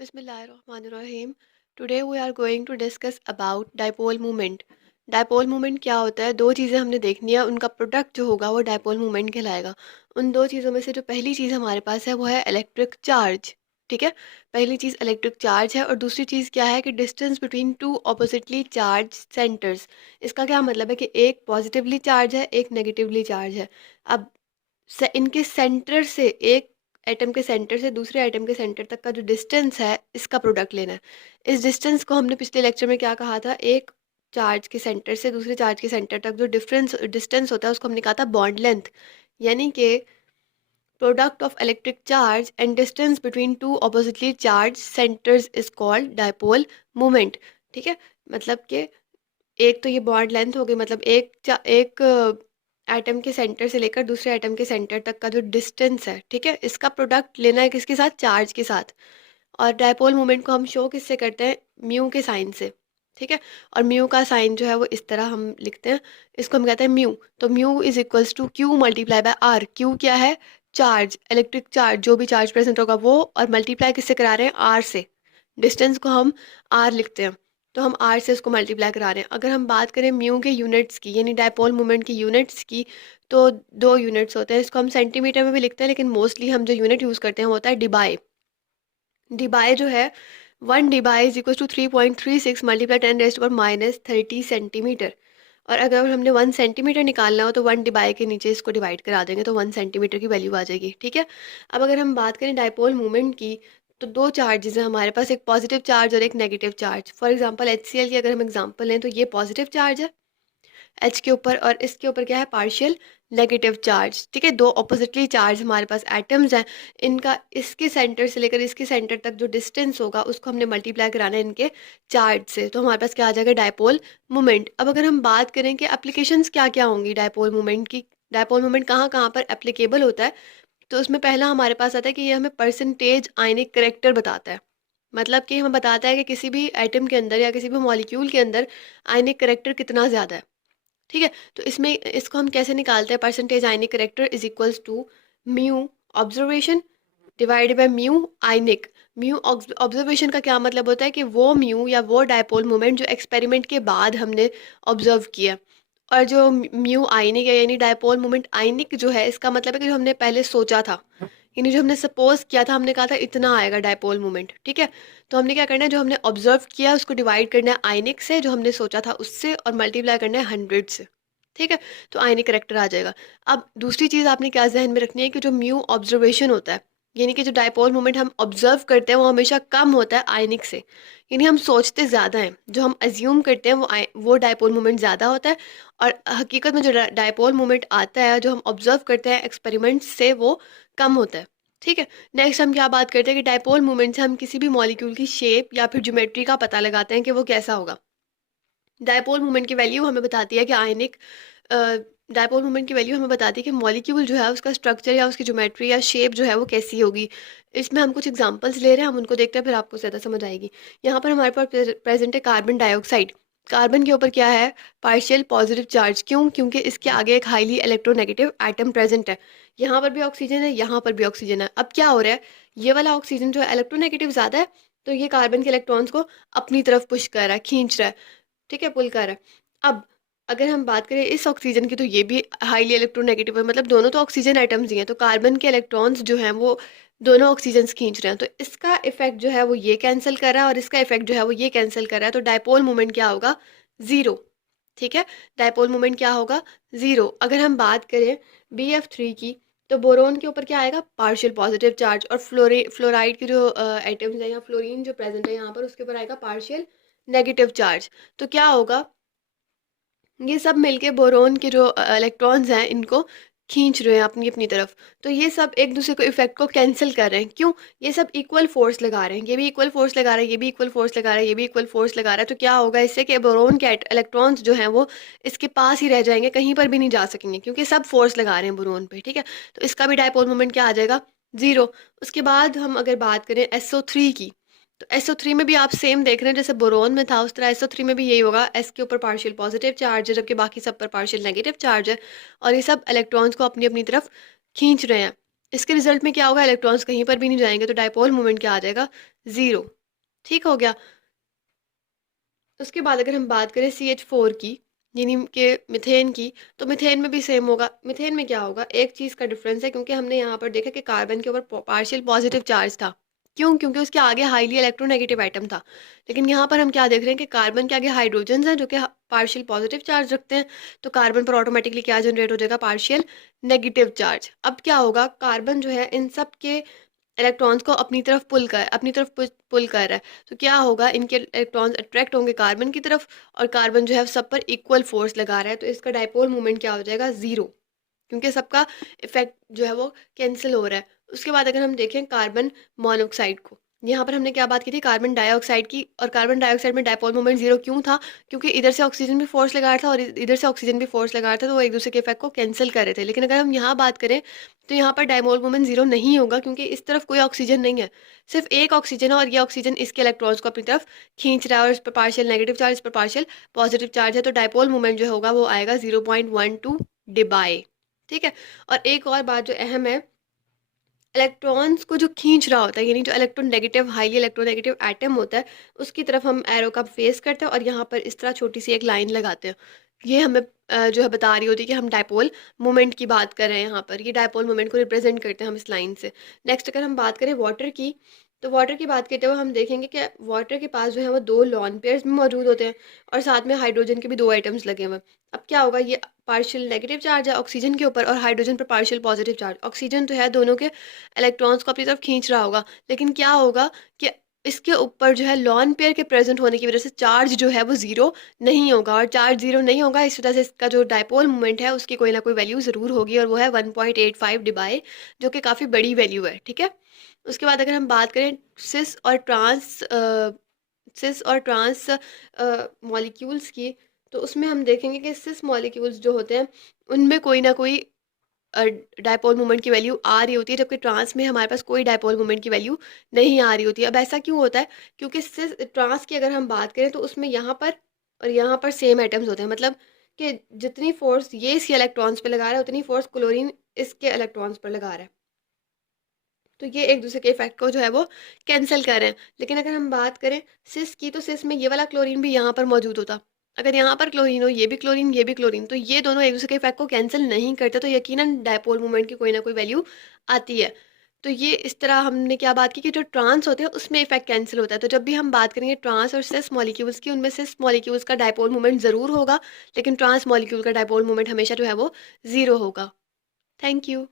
बिस्मिल्लाहिर्रहमानिर्रहीम। Today we are going to discuss about dipole moment. Dipole moment क्या होता है? दो चीज़ें हमने देखनी है, उनका प्रोडक्ट जो होगा वो डायपोल मोमेंट कहलाएगा। उन दो चीज़ों में से जो पहली चीज़ हमारे पास है वो है इलेक्ट्रिक चार्ज। ठीक है, पहली चीज़ इलेक्ट्रिक चार्ज है और दूसरी चीज़ क्या है कि distance between two oppositely charge centres. इसका क्या मतलब है कि एक पॉजिटिवली चार्ज है, एक नेगेटिवली चार्ज है। अब इनके सेंटर से एक एटम के सेंटर से दूसरे एटम के सेंटर तक का जो डिस्टेंस है, इसका प्रोडक्ट लेना है। इस डिस्टेंस को हमने पिछले लेक्चर में क्या कहा था? एक चार्ज के सेंटर से दूसरे चार्ज के सेंटर तक जो डिस्टेंस होता है उसको हमने कहा था बॉन्ड लेंथ। यानी कि product of electric charge and distance between two oppositely charge centres is called dipole moment. ठीक है, मतलब कि एक तो ये बॉन्ड लेंथ हो गई, मतलब एक एटम के सेंटर से लेकर दूसरे एटम के सेंटर तक का जो डिस्टेंस है, ठीक है, इसका प्रोडक्ट लेना है किसके साथ? चार्ज के साथ। और डायपोल मोमेंट को हम शो किससे करते हैं? म्यू के साइन से। ठीक है, और म्यू का साइन जो है वो इस तरह हम लिखते हैं, इसको हम कहते हैं म्यू। तो mu is equals to q multiply by r. Q क्या है? चार्ज, इलेक्ट्रिक चार्ज, जो भी चार्ज प्रेजेंट होगा वो, और मल्टीप्लाई किससे करा रहे हैं? आर से। डिस्टेंस को हम आर लिखते हैं, तो हम आर से उसको मल्टीप्लाई करा रहे हैं। अगर हम बात करें म्यू के यूनिट्स की, यानी डायपोल मोमेंट की यूनिट्स की, तो दो यूनिट्स होते हैं। इसको हम सेंटीमीटर में भी लिखते हैं, लेकिन मोस्टली हम जो यूनिट यूज़ करते हैं वो होता है डिबाई। डिबाई जो है, 1 डिबाई इज इक्वल टू 3.36 मल्टीप्लाई 10⁻³ सेंटीमीटर। और अगर हमने 1 सेंटीमीटर निकालना हो तो 1 डिबाई के नीचे इसको डिवाइड करा देंगे तो 1 सेंटीमीटर की वैल्यू आ जाएगी। ठीक है, अब अगर हम बात करें डायपोल मोमेंट की, तो दो चार्जेस हैं हमारे पास, एक पॉजिटिव चार्ज और एक negative charge. For example HCl की अगर हम एग्जांपल लें तो ये पॉजिटिव चार्ज है एच के ऊपर, और इसके ऊपर क्या है? Partial negative charge. ठीक है, दो ऑपोजिटली चार्ज हमारे पास एटम्स हैं, इनका इसके सेंटर से लेकर इसके सेंटर तक जो डिस्टेंस होगा उसको हमने मल्टीप्लाई कराना है इनके चार्ज से, तो हमारे पास क्या आ जाएगा? Dipole moment. अब अगर हम बात करें कि एप्लीकेशंस क्या क्या होंगी डायपोल मोमेंट की, डायपोल मोमेंट कहाँ कहाँ पर एप्लीकेबल होता है, तो उसमें पहला हमारे पास आता है कि ये हमें परसेंटेज आयनिक करेक्टर बताता है। मतलब कि हमें बताता है कि किसी भी एटम के अंदर या किसी भी मॉलिक्यूल के अंदर आयनिक करेक्टर कितना ज़्यादा है। ठीक है, तो इसमें इसको हम कैसे निकालते हैं? Percentage ionic character is equals to mu observation divided by mu ionic. Mu observation का क्या मतलब होता है कि वो म्यू या वो डायपोल मोमेंट जो एक्सपेरिमेंट के बाद हमने ऑब्जर्व किया, और जो म्यू आयनिक है यानी डायपोल मोमेंट आयनिक जो है, इसका मतलब है कि जो हमने पहले सोचा था, यानी जो हमने सपोज किया था, हमने कहा था इतना आएगा डायपोल मोमेंट। ठीक है, तो हमने क्या करना है? जो हमने ऑब्जर्व किया उसको डिवाइड करना है आयनिक से, जो हमने सोचा था उससे, और मल्टीप्लाई करना है 100 से। ठीक है, तो आयनिक करेक्टर आ जाएगा। अब दूसरी चीज़ आपने क्या जहन में रखनी है कि जो म्यू ऑब्जर्वेशन होता है, यानी कि जो डायपोल मोमेंट हम ऑब्जर्व करते हैं वो हमेशा कम होता है आयनिक से। यानी हम सोचते ज़्यादा हैं, जो हम अज्यूम करते हैं वो डायपोल मोमेंट ज़्यादा होता है, और हकीकत में जो डायपोल मोमेंट आता है जो हम ऑब्जर्व करते हैं एक्सपेरिमेंट से, वो कम होता है। ठीक है, नेक्स्ट हम क्या बात करते हैं कि डायपोल मोमेंट से हम किसी भी मॉलिक्यूल की शेप या फिर ज्योमेट्री का पता लगाते हैं कि वो कैसा होगा। डायपोल मोमेंट की वैल्यू हमें बताती है कि डायपोल मोमेंट की वैल्यू हमें बताती है कि मॉलिक्यूल जो है उसका स्ट्रक्चर या उसकी ज्योमेट्री या शेप जो है वो कैसी होगी। इसमें हम कुछ एग्जांपल्स ले रहे हैं, हम उनको देखते हैं, फिर आपको ज़्यादा समझ आएगी। यहाँ पर हमारे पास प्रेजेंट है कार्बन डाइऑक्साइड। कार्बन के ऊपर क्या है? Partial positive charge. क्यों? क्योंकि इसके आगे एक हाईली इलेक्ट्रोनेगेटिव एटम प्रेजेंट है। यहाँ पर भी ऑक्सीजन है, यहाँ पर भी ऑक्सीजन है। अब क्या हो रहा है? ये वाला ऑक्सीजन जो है इलेक्ट्रोनेगेटिव ज़्यादा है, तो ये कार्बन के इलेक्ट्रॉन्स को अपनी तरफ पुश कर रहा है, खींच रहा है। ठीक है, पुल कर रहा है। अब अगर हम बात करें इस ऑक्सीजन की, तो ये भी हाईली इलेक्ट्रोनेगेटिव है, मतलब दोनों तो ऑक्सीजन एटम्स ही हैं, तो कार्बन के इलेक्ट्रॉन्स जो हैं वो दोनों ऑक्सीजन खींच रहे हैं, तो इसका इफेक्ट जो है वो ये कैंसिल कर रहा है और इसका इफेक्ट जो है वो ये कैंसिल कर रहा है, तो डायपोल मोमेंट क्या होगा? ज़ीरो। ठीक है, डायपोल मोमेंट क्या होगा? ज़ीरो। अगर हम बात करें BF3 की, तो बोरोन के ऊपर क्या आएगा? पार्शियल पॉजिटिव चार्ज, और फ्लोराइड की जो एटम्स है या फ्लोरीन जो प्रेजेंट है यहाँ पर, उसके ऊपर आएगा पार्शियल नेगेटिव चार्ज। तो क्या होगा? ये सब मिलके बोरोन के जो इलेक्ट्रॉन्स हैं इनको खींच रहे हैं अपनी अपनी तरफ, तो ये सब एक दूसरे को इफेक्ट को कैंसिल कर रहे हैं। क्यों? ये सब इक्वल फोर्स लगा रहे हैं, ये भी इक्वल फोर्स लगा रहा है, ये भी इक्वल फोर्स लगा रहा है, ये भी इक्वल फोर्स लगा रहा है, तो क्या होगा इससे कि बोरोन के इलेक्ट्रॉन्स जो हैं वो इसके पास ही रह जाएंगे, कहीं पर भी नहीं जा सकेंगे, क्योंकि सब फोर्स लगा रहे हैं बोरोन पे। ठीक है, तो इसका भी डायपोल मोमेंट क्या आ जाएगा? ज़ीरो। उसके बाद हम अगर बात करें SO3 की, तो SO3 में भी आप सेम देख रहे हैं, जैसे बोरोन में था उस तरह SO3 में भी यही होगा। S के ऊपर पार्शियल पॉजिटिव चार्ज है, जबकि बाकी सब पर पार्शियल नेगेटिव चार्ज है, और ये सब इलेक्ट्रॉन्स को अपनी अपनी तरफ खींच रहे हैं। इसके रिजल्ट में क्या होगा, इलेक्ट्रॉन्स कहीं पर भी नहीं जाएंगे, तो डायपोल मोमेंट क्या आ जाएगा, ज़ीरो। ठीक हो गया। उसके बाद अगर हम बात करें CH4 की, यानी कि मिथेन की, तो मिथेन में भी सेम होगा। मिथेन में क्या होगा, एक चीज़ का डिफरेंस है, क्योंकि हमने यहाँ पर देखा कि कार्बन के ऊपर पार्शियल पॉजिटिव चार्ज था। क्यों? क्योंकि उसके आगे हाईली इलेक्ट्रोनेगेटिव आइटम था। लेकिन यहाँ पर हम क्या देख रहे हैं कि कार्बन के आगे हाइड्रोजन हैं जो कि पार्शियल पॉजिटिव चार्ज रखते हैं, तो कार्बन पर ऑटोमेटिकली क्या जनरेट हो जाएगा, पार्शियल नेगेटिव चार्ज। अब क्या होगा, कार्बन जो है इन सब के इलेक्ट्रॉन्स को अपनी तरफ पुल कर रहा है, तो क्या होगा, इनके इलेक्ट्रॉन्स अट्रैक्ट होंगे कार्बन की तरफ, और कार्बन जो है सब पर इक्वल फोर्स लगा रहा है, तो इसका डायपोल मोमेंट क्या हो जाएगा, ज़ीरो, क्योंकि सबका इफेक्ट जो है वो कैंसिल हो रहा है। उसके बाद अगर हम देखें कार्बन मोनोऑक्साइड को, यहाँ पर हमने क्या बात की थी, कार्बन डाइऑक्साइड की, और कार्बन डाइऑक्साइड में डायपोल मोमेंट जीरो क्यों था, क्योंकि इधर से ऑक्सीजन भी फोर्स लगा रहा था और इधर से ऑक्सीजन भी फोर्स लगा रहा था, तो वो एक दूसरे के इफेक्ट को कैंसिल कर रहे थे। लेकिन अगर हम यहाँ बात करें, तो यहाँ पर डायपोल मोमेंट जीरो नहीं होगा, क्योंकि इस तरफ कोई ऑक्सीजन नहीं है, सिर्फ एक ऑक्सीजन है, और ये ऑक्सीजन इसके इलेक्ट्रॉन्स को अपनी तरफ खींच रहा है, और इस पर पार्शियल नेगेटिव चार्ज, इस पर पार्शियल पॉजिटिव चार्ज है, तो डायपोल मोमेंट जो होगा वो आएगा 0.12 डिबाई। ठीक है। और एक और बात जो अहम है, इलेक्ट्रॉन्स को जो खींच रहा होता है, यानी जो इलेक्ट्रोनेगेटिव हाईली इलेक्ट्रोनेगेटिव एटम होता है, उसकी तरफ हम एरो का फेस करते हैं, और यहाँ पर इस तरह छोटी सी एक लाइन लगाते हैं। ये हमें जो है बता रही होती है कि हम डायपोल मोमेंट की बात कर रहे हैं। यहाँ पर ये डायपोल मोमेंट को रिप्रेजेंट करते हैं हम इस लाइन से। नेक्स्ट अगर हम बात करें वाटर की, तो वाटर की बात करते हुए हम देखेंगे कि वाटर के पास जो है वो दो लॉन पेयर्स भी मौजूद होते हैं, और साथ में हाइड्रोजन के भी दो आइटम्स लगे हुए हैं। अब क्या होगा, ये पार्शियल नेगेटिव चार्ज है ऑक्सीजन के ऊपर, और हाइड्रोजन पर पार्शियल पॉजिटिव चार्ज। ऑक्सीजन तो है दोनों के इलेक्ट्रॉन्स को अपनी तरफ खींच रहा होगा, लेकिन क्या होगा कि इसके ऊपर जो है लॉन पेयर के प्रेजेंट होने की वजह से चार्ज जो है वो ज़ीरो नहीं होगा, और चार्ज ज़ीरो नहीं होगा इस वजह से इसका जो डायपोल मोमेंट है उसकी कोई ना कोई वैल्यू ज़रूर होगी, और वो है 1.85 डिबाई, जो कि काफ़ी बड़ी वैल्यू है। ठीक है। उसके बाद अगर हम बात करें सिस और ट्रांस मॉलिक्यूल्स की, तो उसमें हम देखेंगे कि सिस मॉलिक्यूल्स जो होते हैं उनमें कोई ना कोई डायपोल मोमेंट की वैल्यू आ रही होती है, जबकि ट्रांस में हमारे पास कोई डायपोल मोमेंट की वैल्यू नहीं आ रही होती है। अब ऐसा क्यों होता है, क्योंकि सिस ट्रांस की अगर हम बात करें, तो उसमें यहाँ पर और यहाँ पर सेम एटम्स होते हैं, मतलब कि जितनी फोर्स ये इसके इलेक्ट्रॉन्स पे लगा रहा है, उतनी फोर्स क्लोरीन इसके इलेक्ट्रॉन्स पर लगा रहा है, तो ये एक दूसरे के इफेक्ट को जो है वो कैंसिल कर रहे हैं। लेकिन अगर हम बात करें सिस की, तो सिस में ये वाला क्लोरीन भी यहाँ पर मौजूद होता। अगर यहाँ पर क्लोरीन हो, ये भी क्लोरीन, ये भी क्लोरीन, तो ये दोनों एक दूसरे के इफेक्ट को कैंसिल नहीं करते, तो यकीनन डायपोल मोमेंट की कोई ना कोई वैल्यू आती है। तो ये इस तरह हमने क्या बात की कि जो ट्रांस होते हैं उसमें इफेक्ट कैंसिल होता है। तो जब भी हम बात करेंगे ट्रांस और सिस मॉलिक्यूल्स की, उनमें सिस मॉलिक्यूल्स का डायपोल मोमेंट ज़रूर होगा, लेकिन ट्रांस मॉलिक्यूल का डायपोल मोमेंट हमेशा जो है वो ज़ीरो होगा। Thank you.